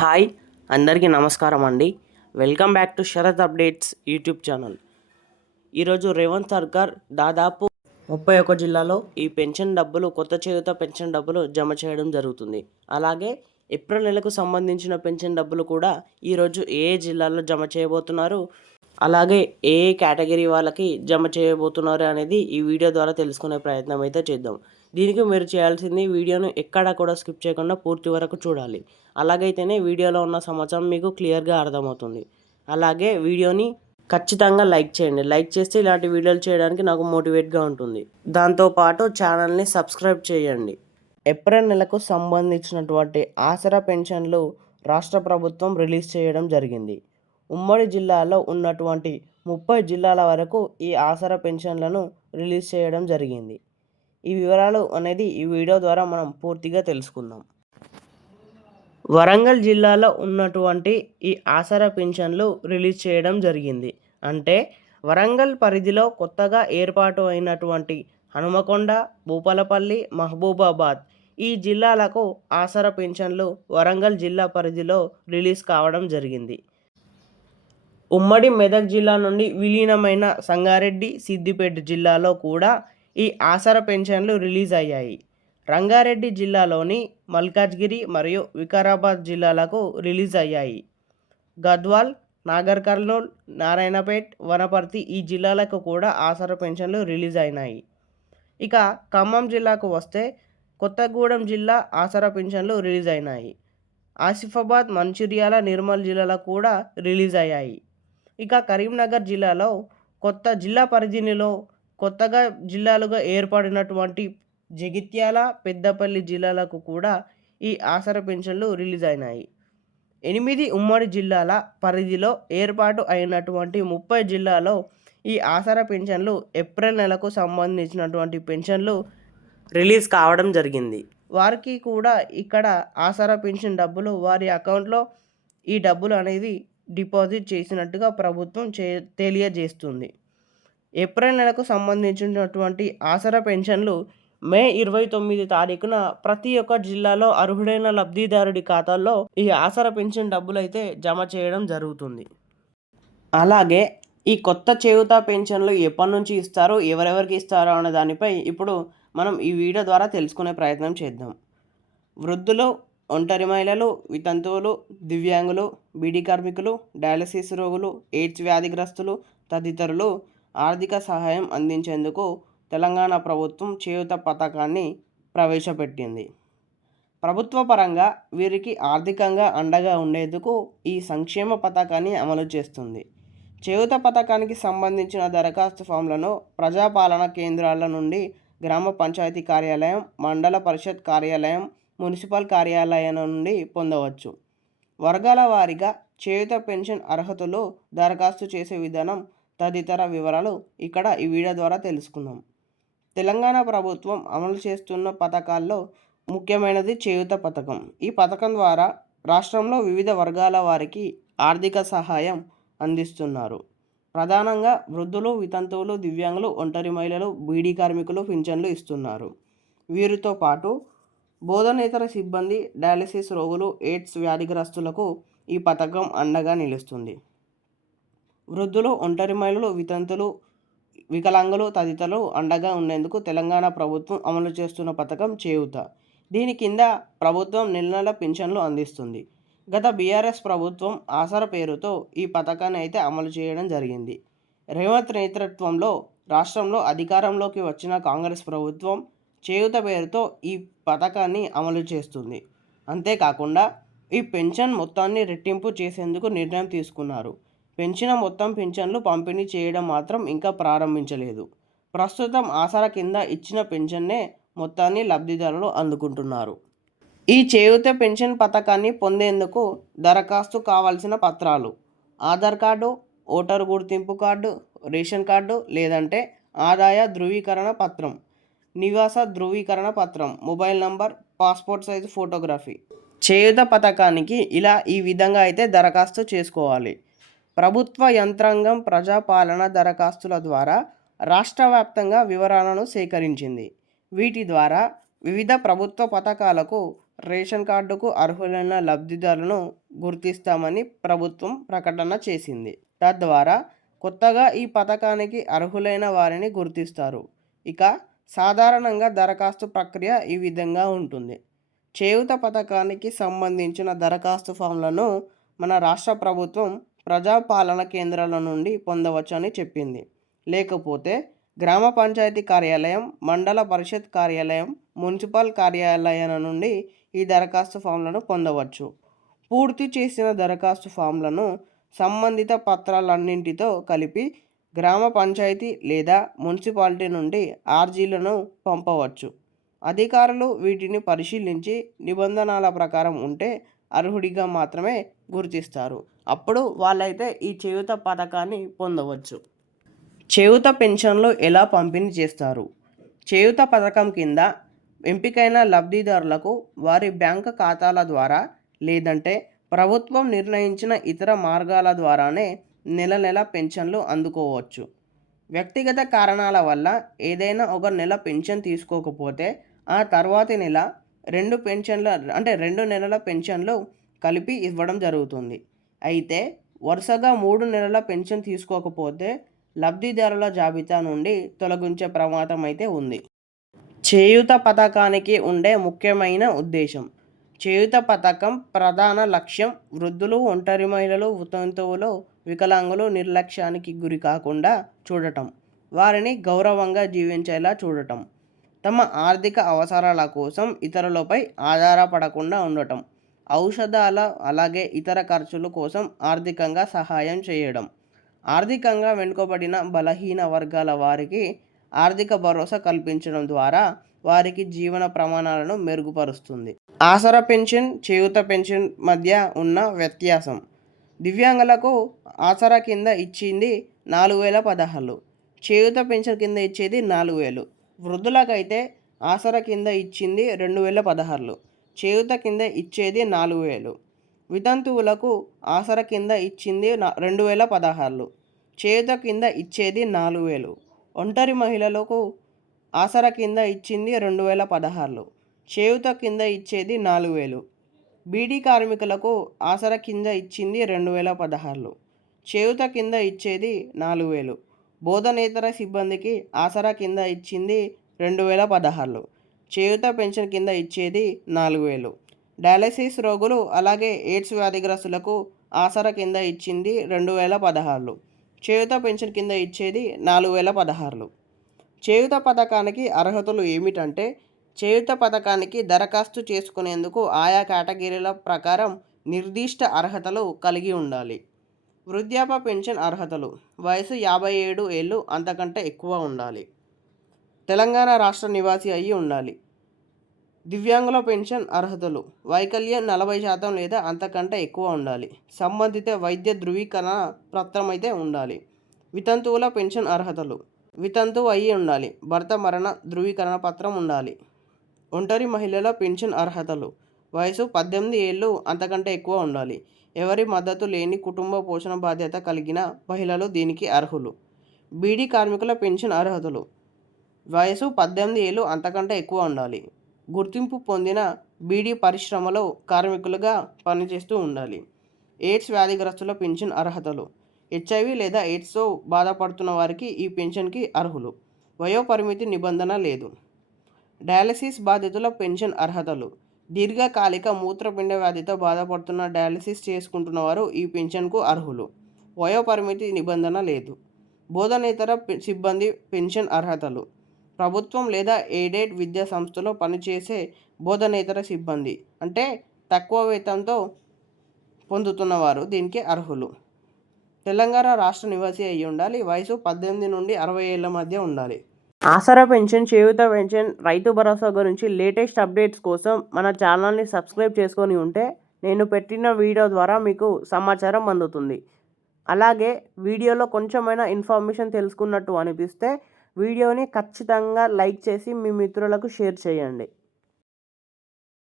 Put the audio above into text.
Hi అందరికీ నమస్కారం అండి. Welcome back to Sharath updates YouTube channel. ఈరోజు రేవంత్ సర్కార్ దాదాపు 31 జిల్లాలో ఈ పెన్షన్ డబ్బులు, కొత్త చేయూత పెన్షన్ డబ్బులు జమ చేయడం జరుగుతుంది. అలాగే ఏప్రిల్ నెలకు సంబంధించిన పెన్షన్ డబ్బులు కూడా ఈరోజు ఏ జిల్లాల్లో జమ చేయబోతున్నారు, అలాగే ఏ కేటగిరీ వాళ్ళకి జమ చేయబోతున్నారు అనేది ఈ వీడియో ద్వారా తెలుసుకునే ప్రయత్నం అయితే చేద్దాం. దీనికి మీరు చేయాల్సింది వీడియోను ఎక్కడా కూడా స్కిప్ చేయకుండా పూర్తి వరకు చూడాలి. అలాగైతేనే వీడియోలో ఉన్న సమాచారం మీకు క్లియర్గా అర్థమవుతుంది. అలాగే వీడియోని ఖచ్చితంగా లైక్ చేయండి. లైక్ చేస్తే ఇలాంటి వీడియోలు చేయడానికి నాకు మోటివేట్గా ఉంటుంది. దాంతోపాటు ఛానల్ని సబ్స్క్రైబ్ చేయండి. ఏప్రిల్ నెలకు సంబంధించినటువంటి ఆసరా పెన్షన్లు రాష్ట్ర ప్రభుత్వం రిలీజ్ చేయడం జరిగింది. ఉమ్మడి జిల్లాలో ఉన్నటువంటి 30 జిల్లాల వరకు ఈ ఆసరా పెన్షన్లను రిలీజ్ చేయడం జరిగింది. ఈ వివరాలు అనేది ఈ వీడియో ద్వారా మనం పూర్తిగా తెలుసుకుందాం. వరంగల్ జిల్లాలో ఉన్నటువంటి ఈ ఆసరా పెన్షన్లు రిలీజ్ చేయడం జరిగింది. అంటే వరంగల్ పరిధిలో కొత్తగా ఏర్పాటు అయినటువంటి హనుమకొండ, భూపాలపల్లి, మహబూబాబాద్ ఈ జిల్లాలకు ఆసరా పెన్షన్లు వరంగల్ జిల్లా పరిధిలో రిలీజ్ కావడం జరిగింది. ఉమ్మడి మెదక్ జిల్లా నుండి విలీనమైన సంగారెడ్డి, సిద్దిపేట జిల్లాలో కూడా ఈ ఆసరా పెన్షన్లు రిలీజ్ అయ్యాయి. రంగారెడ్డి జిల్లాలోని మల్కాజ్గిరి మరియు వికారాబాద్ జిల్లాలకు రిలీజ్ అయ్యాయి. గద్వాల్, నాగర్ కర్నూల్, నారాయణపేట్, వనపర్తి ఈ జిల్లాలకు కూడా ఆసరా పెన్షన్లు రిలీజ్ అయినాయి. ఇక ఖమ్మం జిల్లాకు వస్తే కొత్తగూడెం జిల్లా ఆసరా పెన్షన్లు రిలీజ్ అయినాయి. ఆసిఫాబాద్, మంచిర్యాల, నిర్మల్ జిల్లాలకు కూడా రిలీజ్ అయ్యాయి. ఇక కరీంనగర్ జిల్లాలో కొత్త జిల్లా పరిధిలో కొత్తగా జిల్లాలుగా ఏర్పడినటువంటి జగిత్యాల, పెద్దపల్లి జిల్లాలకు కూడా ఈ ఆసరా పెన్షన్లు రిలీజ్ అయినాయి. 8 ఉమ్మడి జిల్లాల పరిధిలో ఏర్పాటు అయినటువంటి 30 జిల్లాలో ఈ ఆసరా పెన్షన్లు ఏప్రిల్ నెలకు సంబంధించినటువంటి పెన్షన్లు రిలీజ్ కావడం జరిగింది. వారికి కూడా ఇక్కడ ఆసరా పెన్షన్ డబ్బులు వారి అకౌంట్లో ఈ డబ్బులు అనేది డిపాజిట్ చేసినట్టుగా ప్రభుత్వం తెలియజేస్తుంది. ఏప్రిల్ నెలకు సంబంధించినటువంటి ఆసరా పెన్షన్లు మే 29 తారీఖున ప్రతి ఒక్క జిల్లాలో అర్హుడైన లబ్ధిదారుడి ఖాతాల్లో ఈ ఆసరా పెన్షన్ డబ్బులు అయితే జమ చేయడం జరుగుతుంది. అలాగే ఈ కొత్త చేయూత పెన్షన్లు ఎప్పటి నుంచి ఇస్తారు, ఎవరెవరికి ఇస్తారో అనే దానిపై ఇప్పుడు మనం ఈ వీడియో ద్వారా తెలుసుకునే ప్రయత్నం చేద్దాం. వృద్ధులు, ఒంటరి మహిళలు, వితంతువులు, దివ్యాంగులు, బీడీ కార్మికులు, డయాలసిస్ రోగులు, ఎయిడ్స్ వ్యాధిగ్రస్తులు తదితరులు ఆర్థిక సహాయం అందించేందుకు తెలంగాణ ప్రభుత్వం చేయూత పథకాన్ని ప్రవేశపెట్టింది. ప్రభుత్వ పరంగా వీరికి ఆర్థికంగా అండగా ఉండేందుకు ఈ సంక్షేమ పథకాన్ని అమలు చేస్తుంది. చేయూత పథకానికి సంబంధించిన దరఖాస్తు ఫామ్లను ప్రజాపాలన కేంద్రాల నుండి గ్రామ పంచాయతీ కార్యాలయం, మండల పరిషత్ కార్యాలయం, మున్సిపల్ కార్యాలయం నుండి పొందవచ్చు. వర్గాల వారీగా చేయూత పెన్షన్ అర్హతలు, దరఖాస్తు చేసే విధానం తదితర వివరాలు ఇక్కడ ఈ వీడియో ద్వారా తెలుసుకుందాం. తెలంగాణ ప్రభుత్వం అమలు చేస్తున్న పథకాల్లో ముఖ్యమైనది చేయూత పథకం. ఈ పథకం ద్వారా రాష్ట్రంలో వివిధ వర్గాల వారికి ఆర్థిక సహాయం అందిస్తున్నారు. ప్రధానంగా వృద్ధులు, వితంతువులు, దివ్యాంగులు, ఒంటరి మహిళలు, బీడీ కార్మికులు పింఛన్లు ఇస్తున్నారు. వీరితో పాటు బోధనేతర సిబ్బంది, డయాలసిస్ రోగులు, ఎయిడ్స్ వ్యాధిగ్రస్తులకు ఈ పథకం అండగా నిలుస్తుంది. వృద్ధులు, ఒంటరి మహిళలు, వితంతులు, వికలాంగులు తదితరులు అండగా ఉండేందుకు తెలంగాణ ప్రభుత్వం అమలు చేస్తున్న పథకం చేయూత. దీని కింద ప్రభుత్వం నెల పింఛన్లు అందిస్తుంది. గత బీఆర్ఎస్ ప్రభుత్వం ఆసరా పేరుతో ఈ పథకాన్ని అయితే అమలు చేయడం జరిగింది. రేవంత్ నేతృత్వంలో రాష్ట్రంలో అధికారంలోకి వచ్చిన కాంగ్రెస్ ప్రభుత్వం చేయూత పేరుతో ఈ పథకాన్ని అమలు చేస్తుంది. అంతేకాకుండా ఈ పెన్షన్ మొత్తాన్ని రెట్టింపు చేసేందుకు నిర్ణయం తీసుకున్నారు. పెంచిన మొత్తం పింఛన్లు పంపిణీ చేయడం మాత్రం ఇంకా ప్రారంభించలేదు. ప్రస్తుతం ఆసరా కింద ఇచ్చిన పెన్షన్నే మొత్తాన్ని లబ్ధిదారులు అందుకుంటున్నారు. ఈ చేయూత పెన్షన్ పథకాన్ని పొందేందుకు దరఖాస్తు కావాల్సిన పత్రాలు: ఆధార్ కార్డు, ఓటరు గుర్తింపు కార్డు, రేషన్ కార్డు లేదంటే ఆదాయ ధృవీకరణ పత్రం, నివాస ధృవీకరణ పత్రం, mobile number, passport size photography. చేయూత పథకానికి ఈ విధంగా అయితే దరఖాస్తు చేసుకోవాలి. ప్రభుత్వ యంత్రాంగం ప్రజాపాలన దరఖాస్తుల ద్వారా రాష్ట్ర వ్యాప్తంగా వివరాలను సేకరించింది. వీటి ద్వారా వివిధ ప్రభుత్వ పథకాలకు రేషన్ కార్డుకు అర్హులైన లబ్ధిదారులను గుర్తిస్తామని ప్రభుత్వం ప్రకటన చేసింది. తద్వారా కొత్తగా ఈ పథకానికి అర్హులైన వారిని గుర్తిస్తారు. ఇక సాధారణంగా దరఖాస్తు ప్రక్రియ ఈ విధంగా ఉంటుంది. చేయూత పథకానికి సంబంధించిన దరఖాస్తు ఫామ్లను మన రాష్ట్ర ప్రభుత్వం ప్రజాపాలన కేంద్రాల నుండి పొందవచ్చని చెప్పింది. లేకపోతే గ్రామ పంచాయతీ కార్యాలయం, మండల పరిషత్ కార్యాలయం, మున్సిపల్ కార్యాలయాల నుండి ఈ దరఖాస్తు ఫామ్లను పొందవచ్చు. పూర్తి చేసిన దరఖాస్తు ఫామ్లను సంబంధిత పత్రాలన్నింటితో కలిపి గ్రామ పంచాయతీ లేదా మున్సిపాలిటీ నుండి ఆర్జీలను పంపవచ్చు. అధికారులు వీటిని పరిశీలించి నిబంధనల ప్రకారం ఉంటే అర్హుడిగా మాత్రమే గుర్తిస్తారు. అప్పుడు వాళ్ళైతే ఈ చేయూత పథకాన్ని పొందవచ్చు. చేయూత పెన్షన్లు ఎలా పంపిణీ చేస్తారు? చేయూత పథకం కింద ఎంపికైన లబ్ధిదారులకు వారి బ్యాంకు ఖాతాల ద్వారా లేదంటే ప్రభుత్వం నిర్ణయించిన ఇతర మార్గాల ద్వారానే నెల నెల పెన్షన్లు అందుకోవచ్చు. వ్యక్తిగత కారణాల వల్ల ఏదైనా ఒక నెల పెన్షన్ తీసుకోకపోతే ఆ తర్వాతి నెల 2 నెలల పెన్షన్లు కలిపి ఇవ్వడం జరుగుతుంది. అయితే వరుసగా 3 నెలల పెన్షన్ తీసుకోకపోతే లబ్ధిదారుల జాబితా నుండి తొలగించే ప్రమాదం అయితే ఉంది. చేయూత పథకానికి ఉండే ముఖ్యమైన ఉద్దేశం. చేయూత పథకం ప్రధాన లక్ష్యం వృద్ధులు, ఒంటరి మహిళలు, వితంతువులు, వికలాంగులు నిర్లక్ష్యానికి గురి కాకుండా చూడటం, వారిని గౌరవంగా జీవించేలా చూడటం, తమ ఆర్థిక అవసరాల కోసం ఇతరులపై ఆధారపడకుండా ఉండటం, ఔషధాల అలాగే ఇతర ఖర్చుల కోసం ఆర్థికంగా సహాయం చేయడం, ఆర్థికంగా వెనుకబడిన బలహీన వర్గాల వారికి ఆర్థిక భరోసా కల్పించడం ద్వారా వారికి జీవన ప్రమాణాలను మెరుగుపరుస్తుంది. ఆసరా పెన్షన్, చేయూత పెన్షన్ మధ్య ఉన్న వ్యత్యాసం. దివ్యాంగులకు ఆసరా కింద ఇచ్చింది 4016, చేయూత పెన్షన్ కింద ఇచ్చేది 4000. వృద్ధులకైతే ఆసరా కింద ఇచ్చింది 2016, చేయూత కింద ఇచ్చేది 4000. వితంతువులకు ఆసరా కింద ఇచ్చింది 2016, చేయూత కింద ఇచ్చేది 4000. ఒంటరి మహిళలకు ఆసరా కింద ఇచ్చింది 2016, చేయూత కింద ఇచ్చేది 4000. బీడీ కార్మికులకు ఆసరా కింద ఇచ్చింది 2016, చేయూత కింద ఇచ్చేది 4000. బోధనేతర సిబ్బందికి ఆసరా కింద ఇచ్చింది 2016, చేయూత పెన్షన్ కింద ఇచ్చేది 4000. డయాలసిస్ రోగులు అలాగే ఎయిడ్స్ వ్యాధిగ్రస్తులకు ఆసరా కింద ఇచ్చింది 2016, చేయూత పెన్షన్ కింద ఇచ్చేది 4016. చేయూత పథకానికి అర్హతలు ఏమిటంటే, చేయూత పథకానికి దరఖాస్తు చేసుకునేందుకు ఆయా కేటగిరీల ప్రకారం నిర్దిష్ట అర్హతలు కలిగి ఉండాలి. వృద్ధాప్య పెన్షన్ అర్హతలు. వయసు 57 ఏళ్ళు అంతకంటే ఎక్కువ ఉండాలి. తెలంగాణ రాష్ట్ర నివాసి అయి ఉండాలి. దివ్యాంగుల పెన్షన్ అర్హతలు. వైకల్యం 40% లేదా అంతకంటే ఎక్కువ ఉండాలి. సంబంధిత వైద్య ధృవీకరణ పత్రం అయితే ఉండాలి. వితంతువుల పెన్షన్ అర్హతలు. వితంతువు అయి ఉండాలి. భర్త మరణ ధృవీకరణ పత్రం ఉండాలి. ఒంటరి మహిళల పెన్షన్ అర్హతలు. వయసు 18 ఏళ్ళు అంతకంటే ఎక్కువ ఉండాలి. ఎవరి మద్దతు లేని కుటుంబ పోషణ బాధ్యత కలిగిన మహిళలు దీనికి అర్హులు. బీడీ కార్మికుల పెన్షన్ అర్హతలు. వయసు 18 ఏళ్ళు అంతకంటే ఎక్కువ ఉండాలి. గుర్తింపు పొందిన బీడీ పరిశ్రమలో కార్మికులుగా పనిచేస్తూ ఉండాలి. ఎయిడ్స్ వ్యాధిగ్రస్తుల పెన్షన్ అర్హతలు. HIV లేదా ఎయిడ్స్తో బాధపడుతున్న వారికి ఈ పెన్షన్కి అర్హులు. వయోపరిమితి నిబంధన లేదు. డయాలసిస్ బాధితుల పెన్షన్ అర్హతలు. దీర్ఘకాలిక మూత్రపిండ వ్యాధితో బాధపడుతున్న డయాలసిస్ చేసుకుంటున్న వారు ఈ పెన్షన్కు అర్హులు. వయోపరిమితి నిబంధన లేదు. బోధనేతర సిబ్బంది పెన్షన్ అర్హతలు. ప్రభుత్వం లేదా ఎయిడెడ్ విద్యా సంస్థలో పనిచేసే బోధనేతర సిబ్బంది అంటే తక్కువ వేతనంతో పొందుతున్నవారు దీనికి అర్హులు. తెలంగాణ రాష్ట్ర నివాసి అయి ఉండాలి. వయసు 18 నుండి 60 ఏళ్ల మధ్య ఉండాలి. ఆసరా పెన్షన్, చేయూత పెన్షన్, రైతు భరోసా గురించి లేటెస్ట్ అప్డేట్స్ కోసం మన ఛానల్ని సబ్స్క్రైబ్ చేసుకొని ఉంటే నేను పెట్టిన వీడియో ద్వారా మీకు సమాచారం అందుతుంది. అలాగే వీడియోలో కొంచెమైనా ఇన్ఫర్మేషన్ తెలుసుకున్నట్టు అనిపిస్తే వీడియోని ఖచ్చితంగా లైక్ చేసి మీ మిత్రులకు షేర్ చేయండి.